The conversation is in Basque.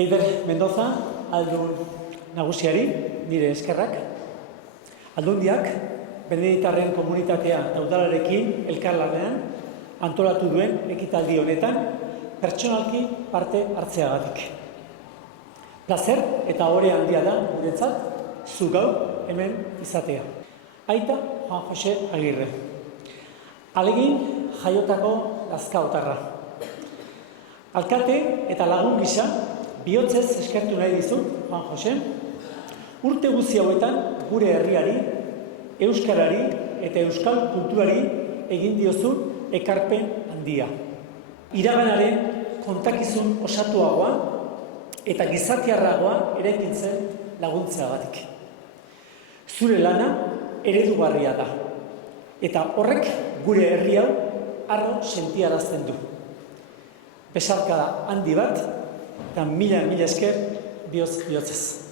Eider Mendoza, aldun nagusiari, nire eskerrak. Aldundiak, Beneditarren komunitatea eta udalarekin elkarlanean antolatu duen ekitaldi honetan pertsonalki parte hartzeagatik. Plazer eta ohore handia da guretzat zu gaur hemen izatea. Aita Juan Jose Agirre. Alegin jaiotako Lazkaotarra. Alkate eta lagun gisa bihotzez eskertu nahi dizut, Juan Jose, urte guzti hauetan gure herriari, euskarari eta euskal kulturari egin diozu ekarpen handia. Iraganaren kontakizun osatuagoa eta gizatiarragoa eraikitzen laguntzeagatik. Zure lana eredugarria da, eta horrek gure herri hau harro sentiarazten du. Besarkada handi bat, eta mila esker bihotz bihotzez.